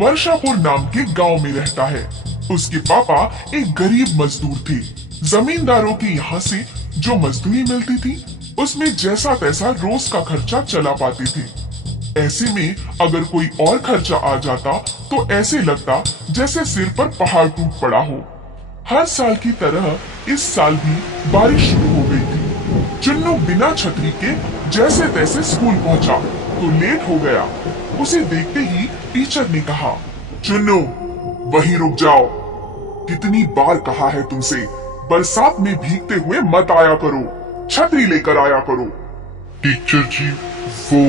वर्षापुर नाम के गांव में रहता है। उसके पापा एक गरीब मजदूर थे। जमींदारों के यहाँ से जो मजदूरी मिलती थी उसमें जैसा तैसा रोज का खर्चा चला पाते थे। ऐसे में अगर कोई और खर्चा आ जाता तो ऐसे लगता जैसे सिर पर पहाड़ टूट पड़ा हो। हर साल की तरह इस साल भी बारिश शुरू हो गई थी। चुन्नू बिना छतरी के जैसे तैसे स्कूल पहुंचा तो लेट हो गया। उसे देखते ही टीचर ने कहा, चुन्नू वहीं रुक जाओ। कितनी बार कहा है तुमसे बरसात में भीगते हुए मत आया करो, छतरी लेकर आया करो। टीचर जी वो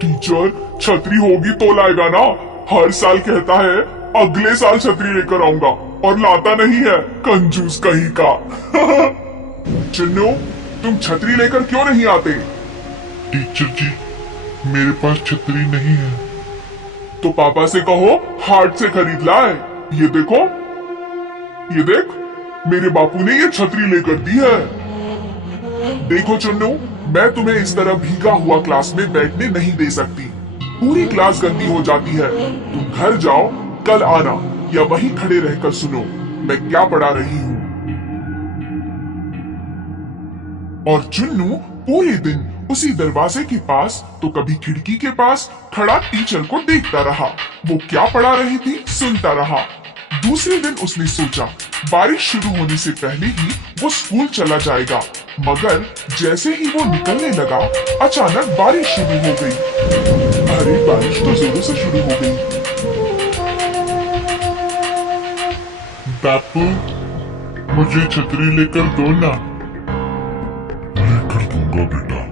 टीचर छतरी होगी तो लाएगा ना। हर साल कहता है अगले साल छतरी लेकर आऊंगा और लाता नहीं है, कंजूस कहीं का। चुन्नू तुम छतरी लेकर क्यों नहीं आते? टीचर जी मेरे पास छतरी नहीं है। तो पापा से कहो हाट से खरीद लाए। ये देखो, ये देख, मेरे बापू ने ये छतरी लेकर दी है। देखो चुन्नू, मैं तुम्हें इस तरह भीगा हुआ क्लास में बैठने नहीं दे सकती। पूरी क्लास गंदी हो जाती है। तुम घर जाओ, कल आना या वहीं खड़े रहकर सुनो मैं क्या पढ़ा रही हूँ। और चुन्नू पूरे दिन उसी दरवाजे के पास तो कभी खिड़की के पास खड़ा टीचर को देखता रहा। वो क्या पढ़ा रही थी सुनता रहा। दूसरे दिन उसने सोचा बारिश शुरू होने से पहले ही वो स्कूल चला जाएगा, मगर जैसे ही वो निकलने लगा अचानक बारिश शुरू हो गई। अरे बारिश तो जोरों से शुरू हो गई। बापू मुझे छतरी लेकर दो ना। लेकर दूंगा बेटा,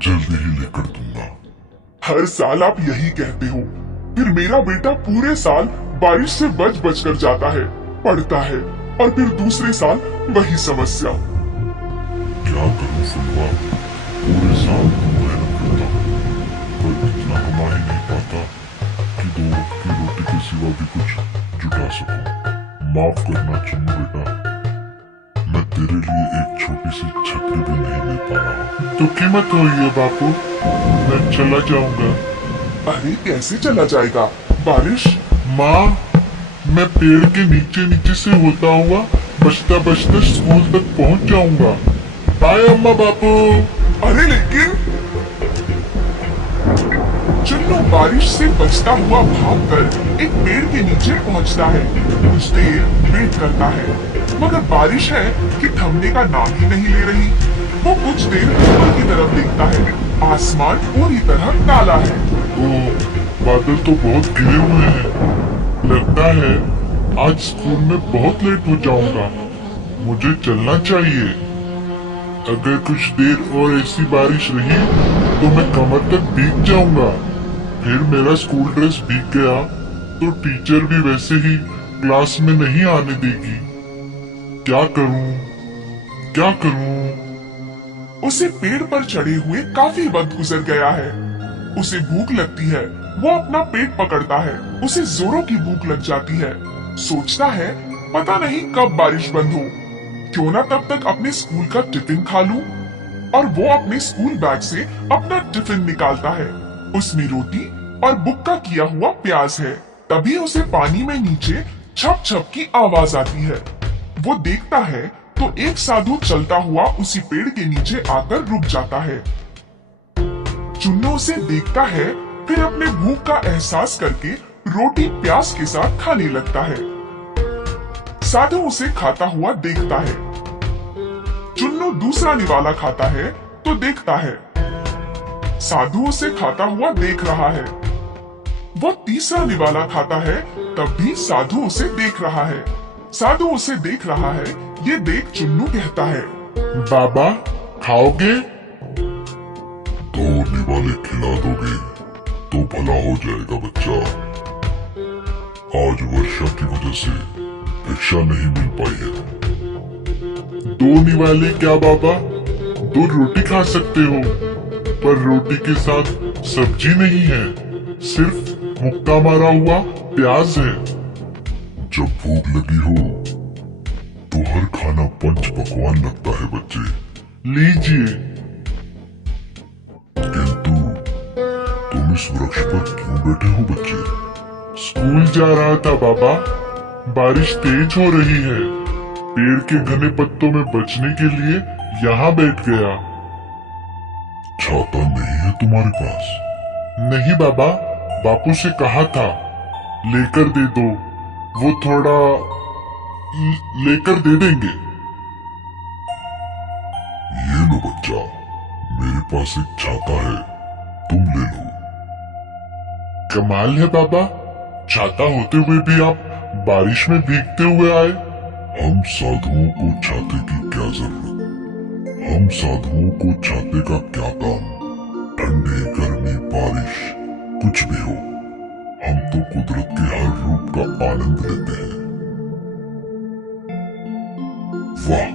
जल्दी ही लेकर दूंगा। हर साल आप यही कहते हो, फिर मेरा बेटा पूरे साल बारिश से बच बच कर जाता है, पढ़ता है और फिर दूसरे साल वही समस्या। क्या करूं फुलवा, पूरे साल तो मेहनत करता हूँ पर इतना कमा ही नहीं पाता कि 2 वक्त की रोटी के सिवा भी कुछ जुटा सकूं। माफ करना चुन्नू बेटा, मैं तेरे लिए एक छोटी सी छतरी भी नहीं ले पा रहा। तो कीमत हुई है बापू, मैं चला जाऊंगा। अरे कैसे चला जाएगा बारिश? माँ मैं पेड़ के नीचे नीचे से होता हुआ बचता बचता स्कूल तक पहुंच जाऊंगा। बाय अम्मा बापू। अरे लेकिन चुन्नू बारिश से बचता हुआ भागकर एक पेड़ के नीचे पहुंचता है। कुछ देर वेट करता है, मगर बारिश है कि थमने का नाम ही नहीं ले रही। वो कुछ देर ऊपर की तरफ देखता है, आसमान पूरी तरह काला है। बादल तो बहुत घिरे हुए हैं। लगता है आज स्कूल में बहुत लेट हो जाऊंगा। मुझे चलना चाहिए। अगर कुछ देर और ऐसी बारिश रही तो मैं कमर तक भीग जाऊंगा। फिर मेरा स्कूल ड्रेस भीग गया तो टीचर भी वैसे ही क्लास में नहीं आने देगी। क्या करूं, क्या करूं? उसे पेड़ पर चढ़े हुए काफी वक्त गुजर गया है। उसे भूख लगती है। वो अपना पेट पकड़ता है। उसे जोरों की भूख लग जाती है। सोचता है पता नहीं कब बारिश बंद हो, क्यों ना तब तक अपने स्कूल का टिफिन खा लूं। और वो अपने स्कूल बैग से अपना टिफिन निकालता है। उसमें रोटी और बुक्का किया हुआ प्याज है। तभी उसे पानी में नीचे छप छप की आवाज आती है। वो देखता है तो एक साधु चलता हुआ उसी पेड़ के नीचे आकर रुक जाता है। चुन्नू उसे देखता है, फिर अपने भूख का एहसास करके रोटी प्याज के साथ खाने लगता है। साधु उसे खाता हुआ देखता है। चुन्नू दूसरा निवाला खाता है तो देखता है साधु उसे खाता हुआ देख रहा है। वो तीसरा निवाला खाता है, तब भी साधु उसे देख रहा है। साधु उसे देख रहा है, ये देख चुन्नू कहता है, बाबा खाओगे? 2 निवाले खिला दोगे तो भला हो जाएगा बच्चा। आज वर्षा की वजह से भिक्षा नहीं मिल पाई है। 2 निवाले क्या बाबा? 2 रोटी खा सकते हो, पर रोटी के साथ सब्जी नहीं है, सिर्फ मुक्का मारा हुआ प्याज है। जब भूख लगी हो तो हर खाना पंच पकवान लगता है बच्चे। लीजिए। किंतु तुम्हें इस वृक्ष पर क्यों बैठे हो बच्चे? स्कूल जा रहा था बाबा। बारिश तेज हो रही है। पेड़ के घने पत्तों में बचने के लिए यहाँ बैठ गया। छाता नहीं है तुम्हारे पास? नहीं बाबा, बापू से कहा था लेकर दे दो, वो थोड़ा लेकर दे देंगे। ये लो बच्चा, मेरे पास एक छाता है, तुम ले लो। कमाल है बाबा, छाता होते हुए भी आप बारिश में भीगते हुए आए। हम साधुओं को छाते की क्या जरूरत? हम साधुओं को छाते का क्या काम? ठंडी गर्मी बारिश कुछ भी हो, हम तो कुदरत के हर रूप का आनंद लेते हैं। वाह,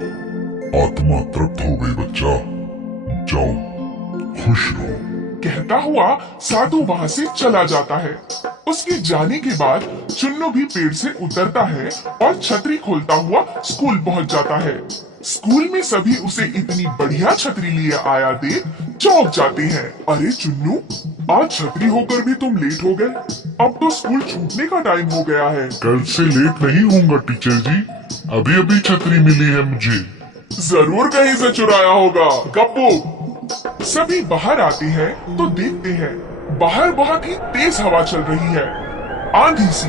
आत्मा तृप्त हो गई बच्चा, जाओ खुश रहो। कहता हुआ साधु वहाँ से चला जाता है। उसके जाने के बाद चुन्नू भी पेड़ से उतरता है और छतरी खोलता हुआ स्कूल पहुँच जाता है। स्कूल में सभी उसे इतनी बढ़िया छतरी लिए आया देख चौंक जाते हैं। अरे चुन्नू, आज छतरी होकर भी तुम लेट हो गए। अब तो स्कूल छूटने का टाइम हो गया है। कल से लेट नहीं होऊंगा टीचर जी, अभी अभी छतरी मिली है मुझे। जरूर कहीं से चुराया होगा गप्पू। सभी बाहर आते हैं तो देखते हैं बाहर बहुत ही तेज हवा चल रही है, आंधी सी,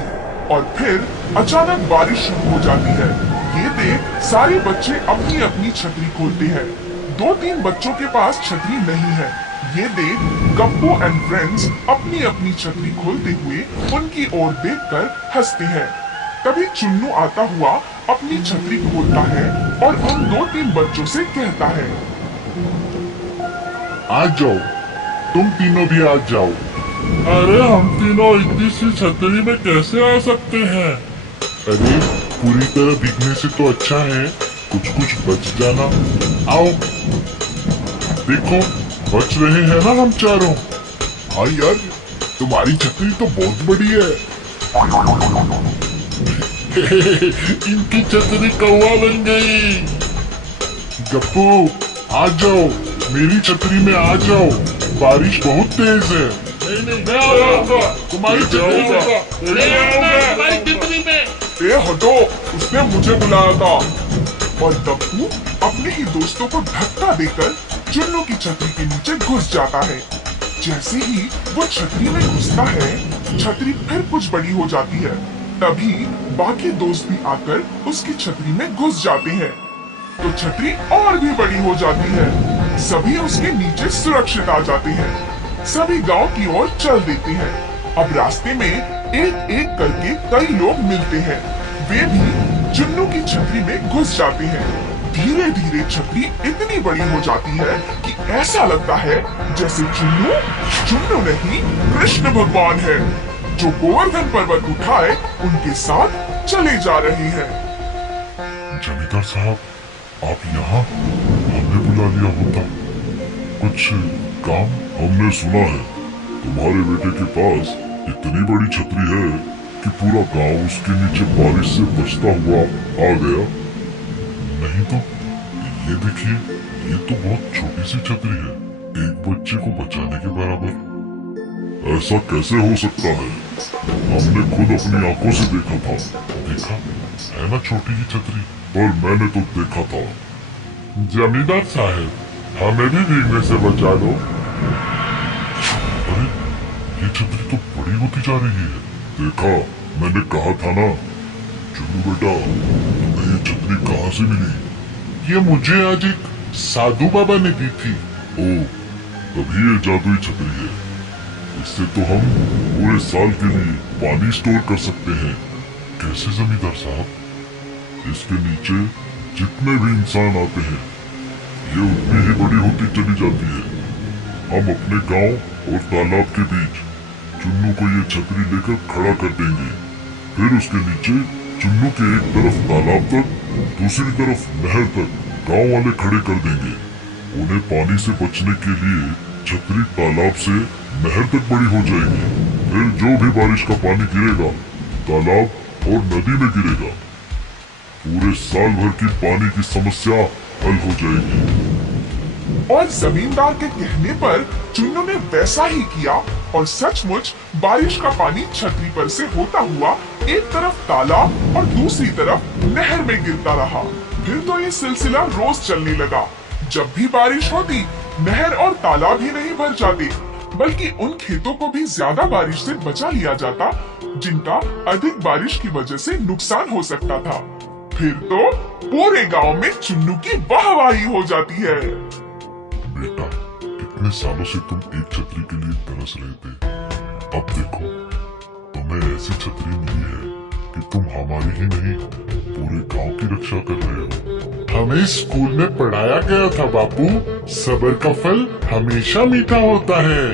और फिर अचानक बारिश शुरू हो जाती है। ये देख सारे बच्चे अपनी अपनी छतरी खोलते हैं। 2-3 बच्चों के पास छतरी नहीं है। ये देख गप्पू एंड फ्रेंड्स अपनी अपनी छतरी खोलते हुए उनकी ओर देखकर हंसते हैं। तभी चुन्नू आता हुआ अपनी छतरी खोलता है और उन 2-3 बच्चों से कहता है, आ जाओ, तुम तीनों भी आ जाओ। अरे हम तीनों इतनी सी छतरी में कैसे आ सकते हैं? अरे पूरी तरह भीगने से तो अच्छा है कुछ कुछ बच जाना। आओ, देखो बच रहे हैं ना हम चारों। हाँ यार, तुम्हारी छतरी तो बहुत बड़ी है। इनकी छतरी कौवा बन गई। गप्पू आ जाओ, मेरी छतरी में आ जाओ, बारिश बहुत तेज है। नहीं, मैं आऊंगा, तुम्हारी छतरी में। ए हटो, उसने मुझे बुलाया था। और गप्पू अपने ही दोस्तों को धक्का देकर चुन्नू की छतरी के नीचे घुस जाता है। जैसे ही वो छतरी में घुसता है, छतरी फिर कुछ बड़ी हो जाती है। तभी बाकी दोस्त भी आकर उसकी छतरी में घुस जाते हैं, तो छतरी और भी बड़ी हो जाती है। सभी उसके नीचे सुरक्षित आ जाते हैं। सभी गांव की ओर चल देते हैं। अब रास्ते में एक एक करके कई लोग मिलते हैं। वे भी चुन्नू की छतरी में घुस जाते हैं। धीरे धीरे छतरी इतनी बड़ी हो जाती है कि ऐसा लगता है जैसे चुन्नू नहीं, कृष्ण भगवान है, जो गोवर्धन पर्वत उठाए उनके साथ चले जा रहे हैं। जमींदार साहब, आप यहाँ? हमने बुला लिया होता। कुछ काम? हमने सुना है तुम्हारे बेटे के पास इतनी बड़ी छतरी है कि पूरा गांव उसके नीचे बारिश से बचता हुआ आ गया। नहीं तो ये देखिए, ये तो बहुत छोटी सी छतरी है, एक बच्चे को बचाने के बराबर। ऐसा कैसे हो सकता है? हमने खुद अपनी आंखों से देखा था। देखा है ना छोटी ही छतरी, पर मैंने तो देखा था। जमींदार साहब, हमें भी भीगने से बचा दो। अरे ये छतरी तो बड़ी होती जा रही है। देखा, मैंने कहा था ना। चुन्नू बेटा, तुम्हें ये छतरी कहाँ से मिली? ये मुझे आज एक साधु बाबा ने दी थी। ओह, तभी ये जादुई छतरी है। इससे तो हम पूरे साल के लिए पानी स्टोर कर सकते हैं। कैसे जमींदार साहब? इसके नीचे जितने भी इंसान आते हैं, ये उतनी ही बड़ी होती चली जाती है। हम अपने गांव और तालाब के बीच चुन्नू को ये छतरी लेकर खड़ा कर देंगे। फिर उसके नीचे चुन्नू के एक तरफ तालाब तक, दूसरी तरफ नहर तक गांव वाले खड़े कर देंगे। उन्हें पानी से बचने के लिए छतरी तालाब से नहर तक बड़ी हो जाएगी। फिर जो भी बारिश का पानी गिरेगा, तालाब और नदी में गिरेगा। पूरे साल भर की पानी की समस्या हल हो जाएगी। और जमींदार के कहने पर चुन्नू ने वैसा ही किया और सचमुच बारिश का पानी छतरी पर से होता हुआ एक तरफ तालाब और दूसरी तरफ नहर में गिरता रहा। फिर तो ये सिलसिला रोज चलने लगा। जब भी बारिश होती नहर और तालाब ही नहीं भर जाते बल्कि उन खेतों को भी ज्यादा बारिश से बचा लिया जाता जिनका अधिक बारिश की वजह से नुकसान हो सकता था। फिर तो पूरे गांव में चुन्नू की वाहवाही हो जाती है। बेटा, कितने सालों से तुम एक छतरी के लिए तरस रहे थे। अब देखो, तुम्हें ऐसी छतरी मिली है कि तुम हमारी ही नहीं पूरे गांव की रक्षा कर रहे हो। हमें स्कूल में पढ़ाया गया था बापू, सब्र का फल हमेशा मीठा होता है।